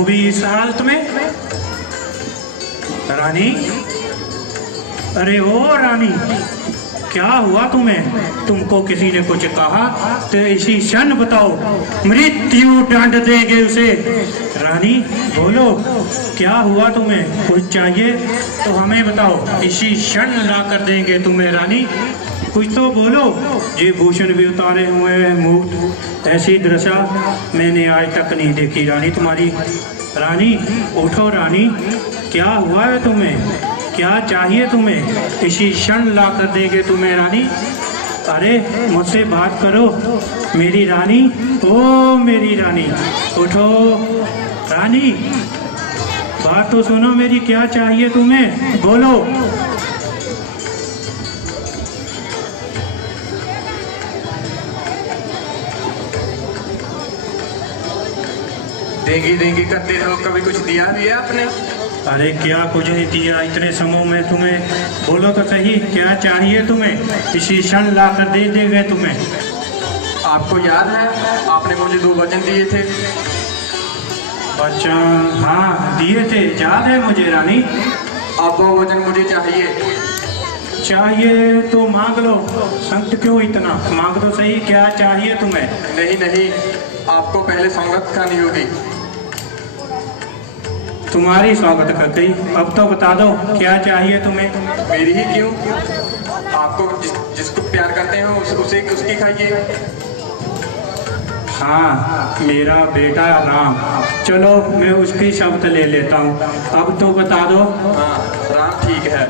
वो भी इस हालत में। रानी, अरे ओ रानी, क्या हुआ तुम्हें? तुमको किसी ने कुछ कहा तो इसी क्षण बताओ, मृत्यु दंड देंगे उसे। रानी बोलो, क्या हुआ तुम्हें? कुछ चाहिए तो हमें बताओ, इसी क्षण ला कर देंगे तुम्हें। रानी कुछ तो बोलो। ये भूषण भी उतारे हुए हैं, मुकुट, ऐसी दशा मैंने आज तक नहीं देखी रानी तुम्हारी। रानी उठो रानी, क्या हुआ है तुम्हें? क्या चाहिए तुम्हें? इसी क्षण ला कर देंगे तुम्हें रानी। अरे मुझसे बात करो मेरी रानी, ओ मेरी रानी, उठो रानी, बात तो सुनो मेरी, क्या चाहिए तुम्हें? बोलो। देंगी देंगी करते हो, कभी कुछ दिया भी है आपने? अरे क्या कुछ नहीं दिया इतने समय में तुम्हें? बोलो तो सही, क्या चाहिए तुम्हें? इसी क्षण ला कर दे देंगे तुम्हें। आपको याद है आपने मुझे 2 वचन दिए थे? वचन? हाँ दिए थे, याद है मुझे रानी। अब वो वचन मुझे चाहिए। चाहिए तो मांग लो, संत क्यों इतना? मांग दो सही, क्या चाहिए तुम्हें? नहीं नहीं, आपको पहले सौगंध खानी होगी। तुम्हारी स्वागत कर गई, अब तो बता दो क्या चाहिए तुम्हें? मेरी ही क्यों, आपको जिसको प्यार करते हो उसे उसकी खाइए। हाँ मेरा बेटा राम, चलो मैं उसकी शब्द ले लेता हूँ, अब तो बता दो। हाँ राम ठीक है।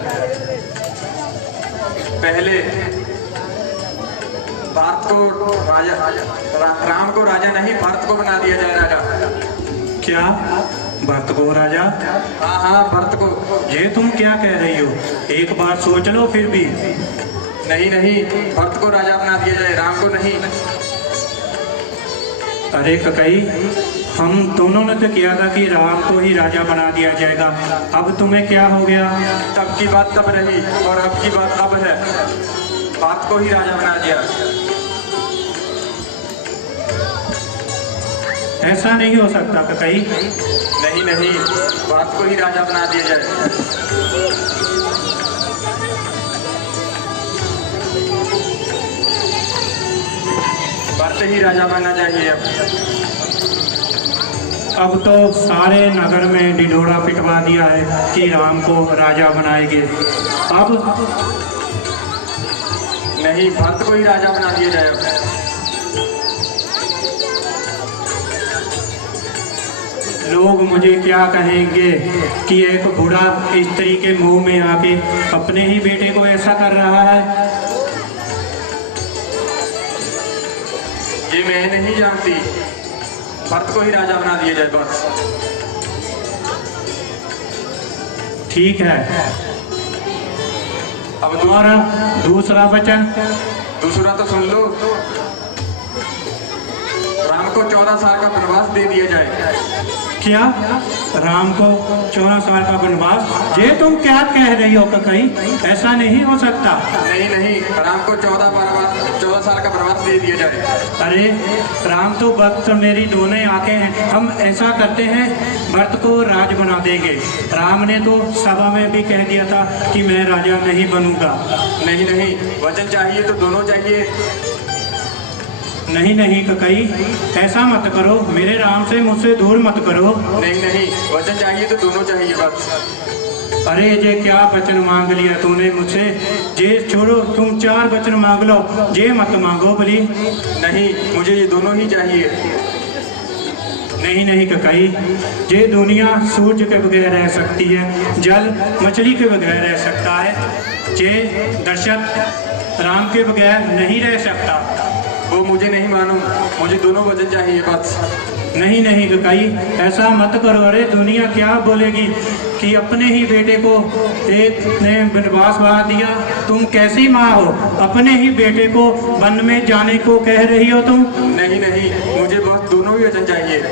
पहले भारत को राजा, राम को राजा नहीं भारत को बना दिया जाए राजा। क्या भरत को राजा? हाँ हाँ भरत को। ये तुम क्या कह रही हो? एक बार सोच लो फिर भी। नहीं नहीं, भरत को राजा बना दिया जाए, राम को नहीं। अरे ककई, हम दोनों ने तो किया था कि राम को ही राजा बना दिया जाएगा, अब तुम्हें क्या हो गया? तब की बात तब रही और अब की बात अब है, भरत को ही राजा बना दिया। ऐसा नहीं हो सकता ककई। नहीं नहीं, भरत को ही राजा बना दिया जाए। भरत ही राजा बनना चाहिए। अब तो सारे नगर में ढिढोरा पिटवा दिया है कि राम को राजा बनाएंगे। अब नहीं, भरत को ही राजा बना दिया जाए। लोग मुझे क्या कहेंगे कि एक बूढ़ा स्त्री के मुंह में आके अपने ही बेटे को ऐसा कर रहा है। ये मैं नहीं जानती, भरत को ही राजा बना दिया जाए बस। ठीक है, अब तुम्हारा दूसरा वचन? दूसरा तो सुन लो, राम को 14 साल का वनवास दे दिया जाए। क्या? राम को 14 साल का वनवास? ये तुम क्या कह रही हो ककई? ऐसा नहीं हो सकता। नहीं नहीं, राम को 14 साल का वनवास दे दिया जाए। अरे राम तो भक्त मेरी दोनों आंखें हैं, हम ऐसा करते हैं भरत को राज बना देंगे। राम ने तो सभा में भी कह दिया था कि मैं राजा नहीं बनूंगा। नहीं नहीं, वचन चाहिए तो दोनों चाहिए। नहीं नहीं ककई, ऐसा मत करो, मेरे राम से मुझसे दूर मत करो। नहीं नहीं, वचन चाहिए तो दोनों चाहिए बस। अरे ये क्या वचन मांग लिया तूने मुझसे? ये छोड़ो, तुम 4 वचन मांग लो, ये मत मांगो भली। नहीं, मुझे ये दोनों ही चाहिए। नहीं नहीं ककई, ये दुनिया सूर्य के बगैर रह सकती है, जल मछली के बगैर रह सकता है, ये दशरथ राम के बगैर नहीं रह सकता। वो मुझे नहीं मालूम, मुझे दोनों वचन चाहिए बस। नहीं नहीं ककई, ऐसा मत करो। अरे दुनिया क्या बोलेगी कि अपने ही बेटे को एक ने वनवास बना दिया। तुम कैसी माँ हो, अपने ही बेटे को वन में जाने को कह रही हो तुम? नहीं नहीं, मुझे बस दोनों ही वचन चाहिए।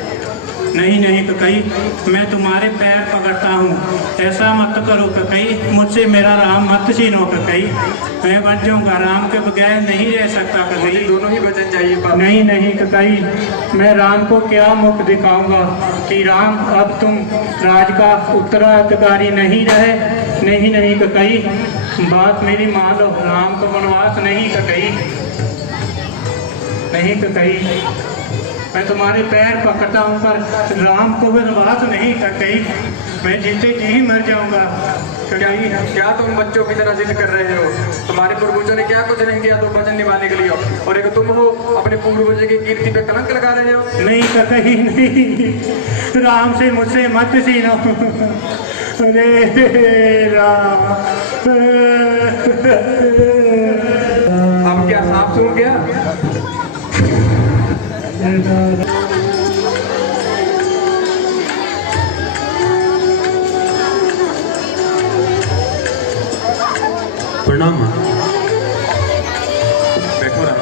नहीं नहीं ककई, मैं तुम्हारे पैर पकड़ता हूँ, ऐसा मत करो ककई, मुझसे मेरा राम मत छीनो ककई, मैं बच जाऊंगा, राम के बगैर नहीं रह सकता मुझे ककई। दोनों ही वचन चाहिए पापा। नहीं नहीं ककई, मैं राम को क्या मुख दिखाऊंगा कि राम अब तुम राज का उत्तराधिकारी नहीं रहे। नहीं नहीं ककई, बात मेरी मान लो, राम को वनवास नहीं ककई, नहीं ककई, मैं तुम्हारे पैर पकड़ता हूँ पर राम को वनवास नहीं ककई, मैं जीते जी मर जाऊंगा ककई। क्या तुम बच्चों की तरह जिद कर रहे हो? तुम्हारे पूर्वजों ने क्या कुछ नहीं किया तो वचन निभाने के लिए, और एक तुम हो अपने पूर्वजों की कीर्ति पे कलंक लगा रहे हो। नहीं ककई नहीं, राम से मुझसे मत छीनो, अरे राम। अब क्या साफ सुन गया? प्रणाम माँ। बैठो राम।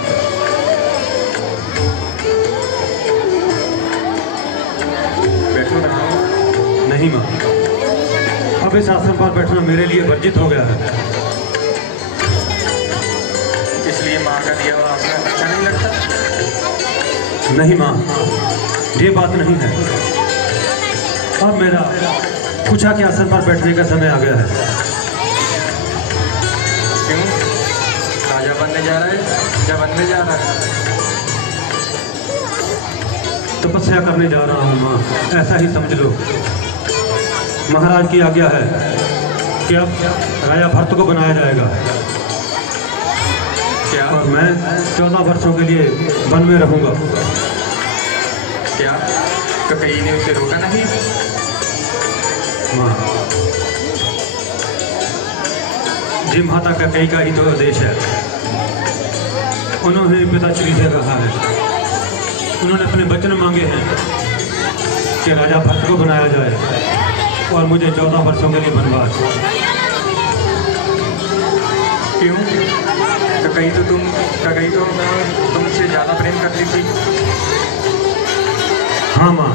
बैठो राम। नहीं माँ, अब इस आसन पर बैठना मेरे लिए वर्जित हो गया है। इसलिए माँ का दिया हुआ आसन अच्छा नहीं लगता? नहीं माँ, ये बात नहीं है। अब मेरा कुछा के आसन पर बैठने का समय आ गया है। क्यों? राजा बनने जा रहा है या बनने जा रहा है? तपस्या करने जा रहा हूँ माँ, ऐसा ही समझ लो। महाराज की आज्ञा है कि अब राजा भरत को बनाया जाएगा क्या? और मैं 14 वर्षों के लिए वन में रहूँगा। क्या ककई ने उसे रोका नहीं? माँ, जी माता का कई का ही तो आदेश है। उन्होंने पिताश्री से कहा है, उन्होंने अपने वचन मांगे हैं कि राजा भरत को बनाया जाए और मुझे 14 वर्षों के लिए वनवास। क्यों? ककई तो तुमसे ज्यादा प्रेम करती थी। हाँ माँ,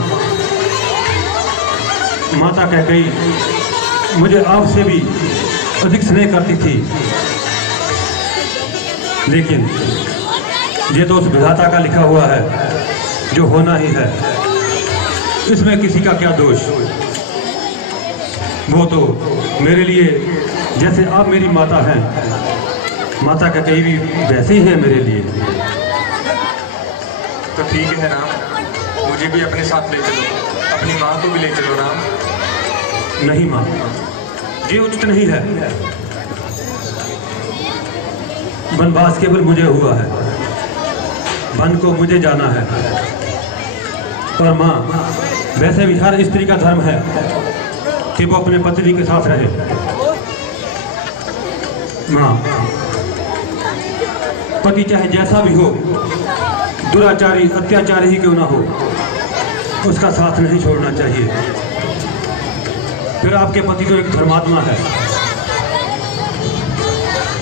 माता कह गई मुझे आपसे भी अधिक स्नेह करती थी, लेकिन ये तो उस विधाता का लिखा हुआ है जो होना ही है, इसमें किसी का क्या दोष। वो तो मेरे लिए जैसे आप मेरी माता हैं, माता का कहीं भी वैसे ही है मेरे लिए। तो ठीक है राम, मुझे भी अपने साथ ले चलो, अपनी माँ को भी ले चलो राम। नहीं माँ, ये उचित नहीं है। वनवास केवल मुझे हुआ है, वन को मुझे जाना है। और माँ, वैसे भी हर स्त्री का धर्म है कि वो अपने पत्नी के साथ रहे। माँ, पति चाहे जैसा भी हो, दुराचारी अत्याचारी ही क्यों ना हो, उसका साथ नहीं छोड़ना चाहिए। फिर आपके पति तो एक धर्मात्मा है।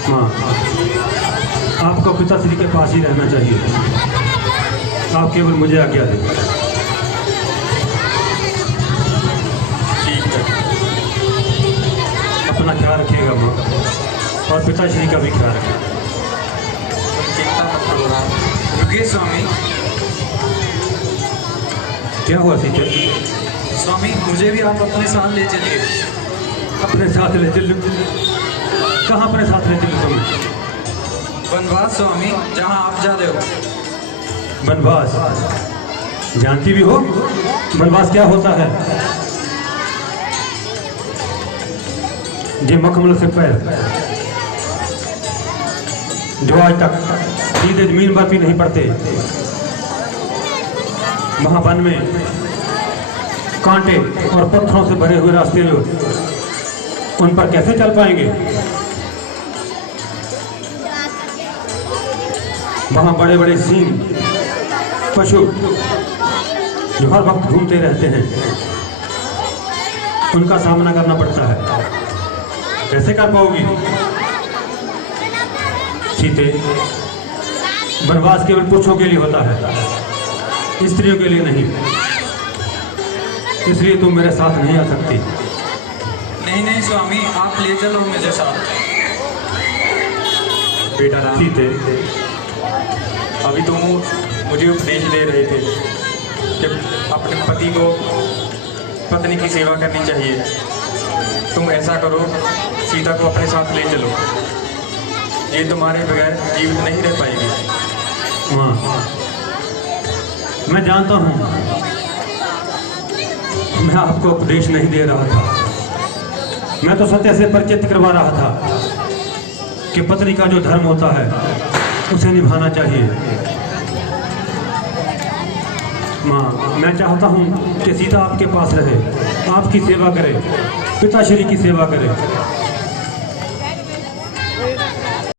माँ, आपको पिताश्री के पास ही रहना चाहिए। आप केवल मुझे आज्ञा दें। ठीक है। अपना ख्याल रखिएगा माँ, और पिताश्री का भी ख्याल रखें। तुम चिंता मत करो राम। रुकिए स्वामी। क्या हुआ सीते? स्वामी, मुझे भी आप अपने साथ ले चलिए। अपने साथ ले चल? कहाँ अपने साथ ले चल तुम्हें? वनवास स्वामी, जहाँ आप जा रहे हो। वनवास जानती भी हो वनवास क्या होता है? ये मखमल से पैर जो आज तक सीधे जमीन पर भी नहीं पड़ते, वहां वन में कांटे और पत्थरों से भरे हुए रास्ते जो उन पर कैसे चल पाएंगे? वहां बड़े बड़े सिंह पशु जो हर वक्त घूमते रहते हैं, उनका सामना करना पड़ता है। कैसे कर पाओगी सीते? वनवास केवल पुरुषों के लिए होता है, स्त्रियों के लिए नहीं। इसलिए तुम मेरे साथ नहीं आ सकती। नहीं नहीं स्वामी, आप ले चलो मुझे साथ। बेटा राम, सीते, अभी तुम मुझे उपदेश दे रहे थे कि अपने पति को पत्नी की सेवा करनी चाहिए। तुम ऐसा करो, सीता को अपने साथ ले चलो, ये तुम्हारे बगैर जीवित नहीं रह पाएगी। माँ, मैं जानता हूँ मैं आपको उपदेश नहीं दे रहा था, मैं तो सत्य से परिचित करवा रहा था कि पत्नी का जो धर्म होता है उसे निभाना चाहिए। माँ, मैं चाहता हूँ कि सीता आपके पास रहे, आपकी सेवा करे, पिताश्री की सेवा करे।